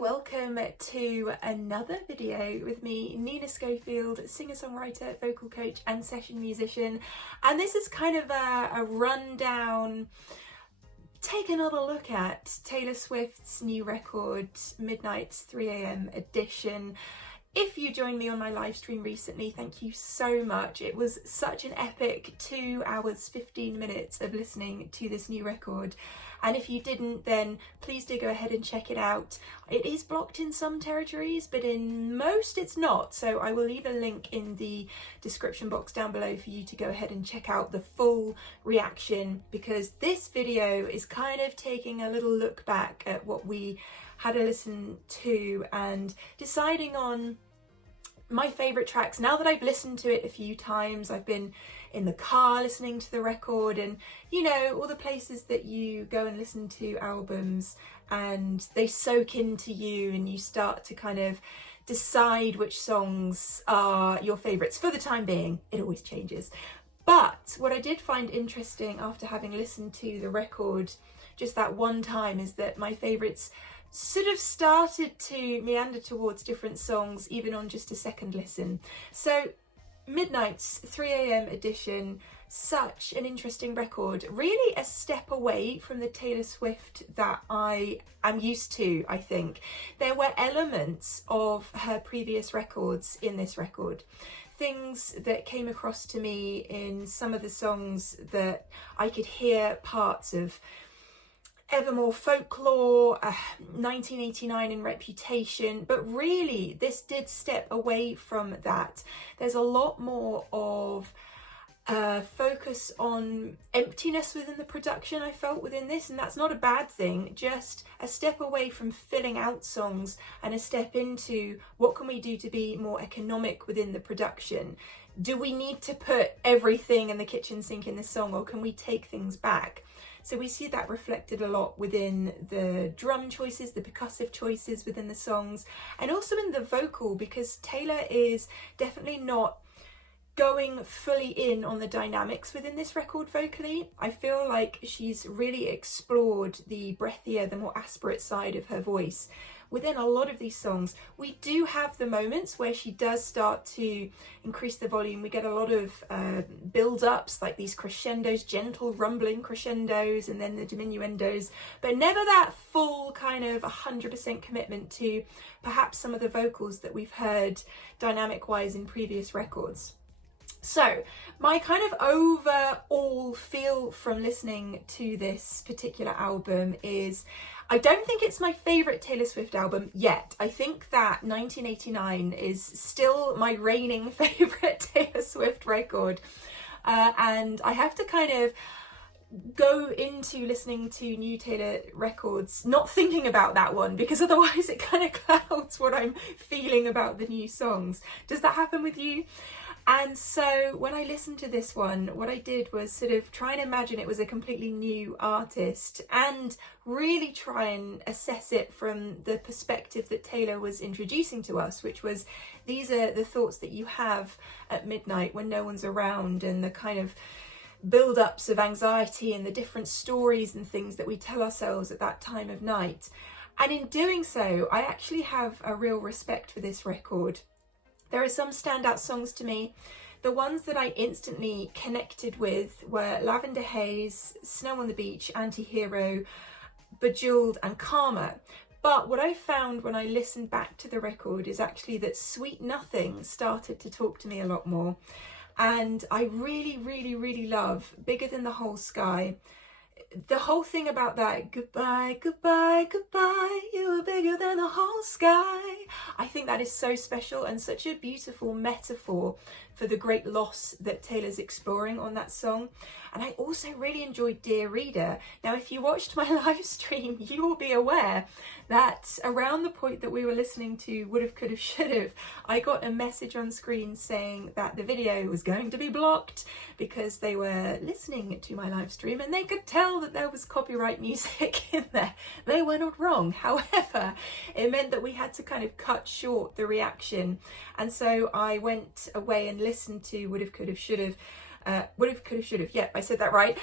welcome to another video with me, Nina Schofield, singer-songwriter, vocal coach and session musician. And this is kind of a rundown, take another look at Taylor Swift's new record, Midnight's 3 AM edition. If you joined me on my live stream recently, thank you so much. It was such an epic 2 hours, 15 minutes of listening to this new record. And if you didn't, then please do go ahead and check it out. It is blocked in some territories, but in most it's not. So I will leave a link in the description box down below for you to go ahead and check out the full reaction, because this video is kind of taking a little look back at what we had a listen to and deciding on my favourite tracks. Now that I've listened to it a few times, I've been in the car listening to the record, and you know, all the places that you go and listen to albums and they soak into you and you start to kind of decide which songs are your favourites for the time being. It always changes. But what I did find interesting after having listened to the record just that one time is that my favourites sort of started to meander towards different songs even on just a second listen. So Midnight's 3 AM edition, such an interesting record, really a step away from the Taylor Swift that I am used to. I think there were elements of her previous records in this record, things that came across to me in some of the songs that I could hear parts of Evermore Folklore, 1989 and Reputation, but really this did step away from that. There's a lot more of focus on emptiness within the production I felt within this, and that's not a bad thing, just a step away from filling out songs and a step into what can we do to be more economic within the production. Do we need to put everything in the kitchen sink in this song, or can we take things back? So we see that reflected a lot within the drum choices, the percussive choices within the songs, and also in the vocal, because Taylor is definitely not going fully in on the dynamics within this record vocally. I feel like she's really explored the breathier, the more aspirate side of her voice within a lot of these songs. We do have the moments where she does start to increase the volume. We get a lot of build-ups, like these crescendos, gentle rumbling crescendos, and then the diminuendos, but never that full kind of 100% commitment to perhaps some of the vocals that we've heard dynamic-wise in previous records. So my kind of overall feel from listening to this particular album is, I don't think it's my favourite Taylor Swift album yet. I think that 1989 is still my reigning favourite Taylor Swift record. And I have to kind of go into listening to new Taylor records not thinking about that one, because otherwise it kind of clouds what I'm feeling about the new songs. Does that happen with you? And so when I listened to this one, what I did was sort of try and imagine it was a completely new artist and really try and assess it from the perspective that Taylor was introducing to us, which was, these are the thoughts that you have at midnight when no one's around, and the kind of build-ups of anxiety and the different stories and things that we tell ourselves at that time of night. And in doing so, I actually have a real respect for this record. There are some standout songs to me. The ones that I instantly connected with were Lavender Haze, Snow on the Beach, Anti-Hero, Bejeweled and Karma. But what I found when I listened back to the record is actually that Sweet Nothing started to talk to me a lot more. And I really, really, really love Bigger Than the Whole Sky. The whole thing about that, goodbye, goodbye, goodbye, you are bigger than the whole sky. I think that is so special and such a beautiful metaphor for the great loss that Taylor's exploring on that song. And I also really enjoyed Dear Reader. Now, if you watched my live stream, you will be aware that around the point that we were listening to Would've, Could've, Should've, I got a message on screen saying that the video was going to be blocked because they were listening to my live stream and they could tell that there was copyright music in there. They were not wrong. However, it meant that we had to kind of cut short the reaction. And so I went away and listened to Would've, Could've, Should've, Would've, Could've, Should've, yep, I said that right,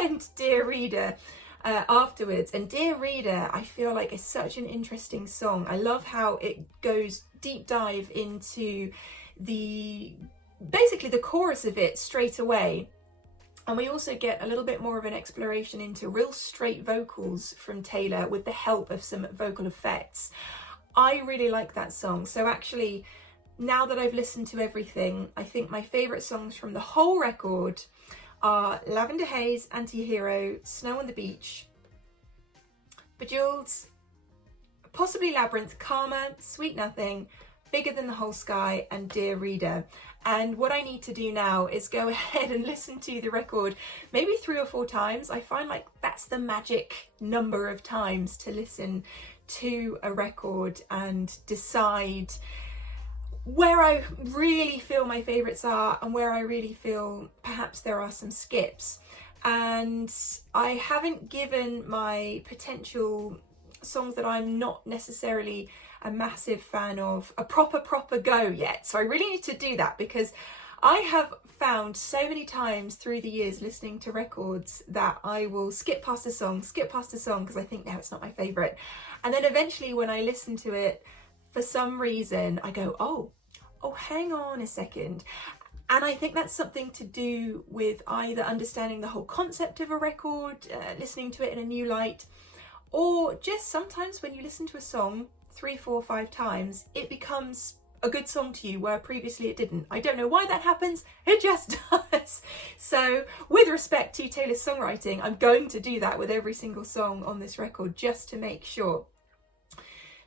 and Dear Reader. afterwards. And Dear Reader, I feel like is such an interesting song. I love how it goes deep dive into basically the chorus of it straight away. And we also get a little bit more of an exploration into real straight vocals from Taylor with the help of some vocal effects. I really like that song. So actually, now that I've listened to everything, I think my favourite songs from the whole record are Lavender Haze, Anti-Hero, Snow on the Beach, Bejeweled, possibly Labyrinth, Karma, Sweet Nothing, Bigger Than the Whole Sky, and Dear Reader. And what I need to do now is go ahead and listen to the record maybe 3 or 4 times. I find like that's the magic number of times to listen to a record and decide where I really feel my favourites are and where I really feel perhaps there are some skips. And I haven't given my potential songs that I'm not necessarily a massive fan of a proper go yet. So I really need to do that, because I have found so many times through the years listening to records that I will skip past a song because I think, no, it's not my favourite. And then eventually when I listen to it, for some reason I go, oh, hang on a second. And I think that's something to do with either understanding the whole concept of a record, listening to it in a new light, or just sometimes when you listen to a song 3, 4, 5 times, it becomes a good song to you where previously it didn't. I don't know why that happens, it just does. So with respect to Taylor's songwriting, I'm going to do that with every single song on this record just to make sure.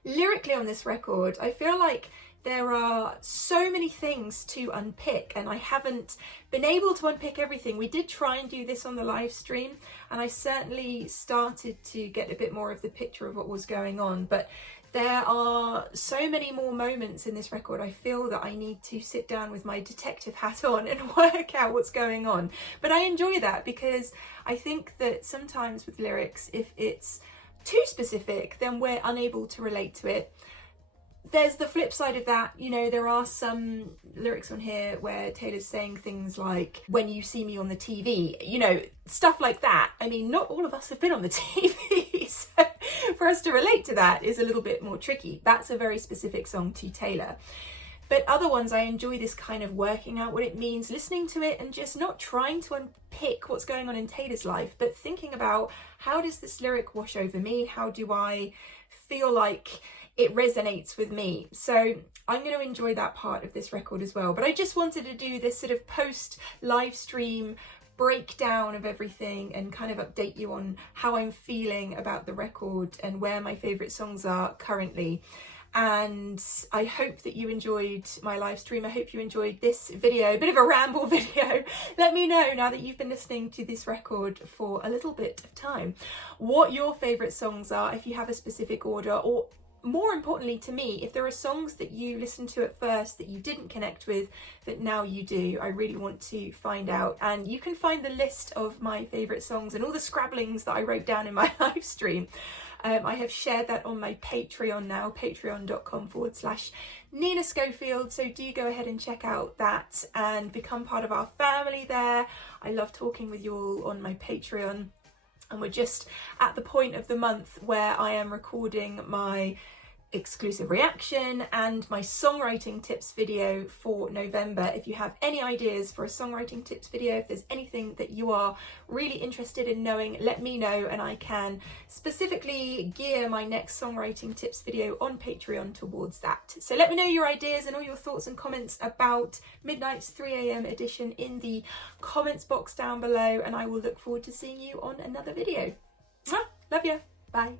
Lyrically on this record, I feel like there are so many things to unpick, and I haven't been able to unpick everything. We did try and do this on the live stream, and I certainly started to get a bit more of the picture of what was going on, but there are so many more moments in this record. I feel that I need to sit down with my detective hat on and work out what's going on. But I enjoy that, because I think that sometimes with lyrics, if it's too specific, then we're unable to relate to it. There's the flip side of that, you know, there are some lyrics on here where Taylor's saying things like, when you see me on the TV, you know, stuff like that. I mean, not all of us have been on the TV, so for us to relate to that is a little bit more tricky. That's a very specific song to Taylor. But other ones, I enjoy this kind of working out what it means, listening to it and just not trying to unpick what's going on in Taylor's life, but thinking about, how does this lyric wash over me? How do I feel like it resonates with me? So I'm going to enjoy that part of this record as well. But I just wanted to do this sort of post live stream breakdown of everything and kind of update you on how I'm feeling about the record and where my favourite songs are currently. And I hope that you enjoyed my live stream. I hope you enjoyed this video, a bit of a ramble video. Let me know, now that you've been listening to this record for a little bit of time, what your favourite songs are, if you have a specific order, or more importantly to me, if there are songs that you listened to at first that you didn't connect with that now you do. I really want to find out. And you can find the list of my favourite songs and all the scrabblings that I wrote down in my live stream. I have shared that on my Patreon now, patreon.com/Nina Schofield. So do go ahead and check out that and become part of our family there. I love talking with you all on my Patreon. And we're just at the point of the month where I am recording my exclusive reaction and my songwriting tips video for November. If you have any ideas for a songwriting tips video, if there's anything that you are really interested in knowing, let me know and I can specifically gear my next songwriting tips video on Patreon towards that. So let me know your ideas and all your thoughts and comments about Midnight's 3 AM edition in the comments box down below, and I will look forward to seeing you on another video. Love you. Bye.